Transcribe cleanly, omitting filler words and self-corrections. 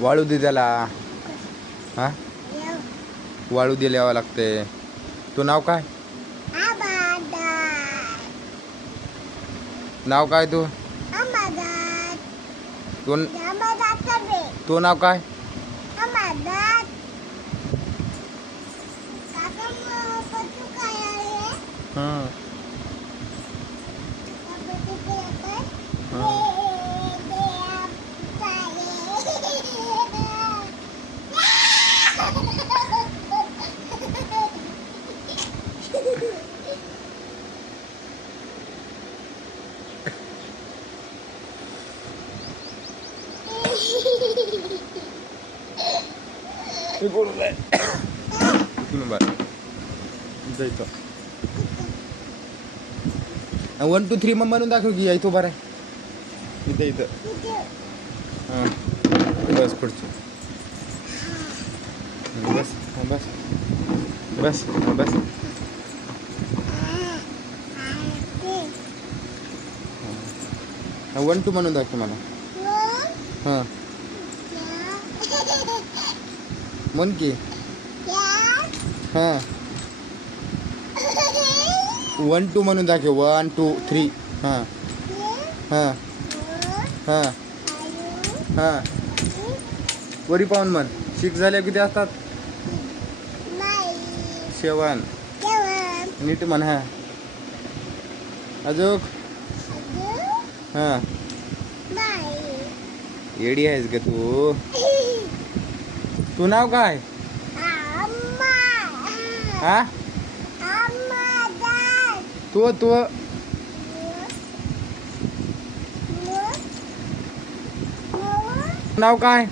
वाळू दे त्याला. हा वाळू दे लिहावं लागते. तू नाव काय? नाव काय तू? तू नाव काय? हां जायचं 1 2 3 मग म्हणून दाखव की इथं बरं आहे. इथं हां बस पुढचं बस बस बस बस 1 2 म्हणून दाखव मला. हां म्हण की. हां 1 2 म्हणून दाखव. 1 2 3. हां हां हां हां वरी पाहून म्हण. 6 झाल्या किती असतात? 7. नीट म्हण. हां अजून हां येडी आहेस ग तू. तू नाव काय? हा तू नाव काय?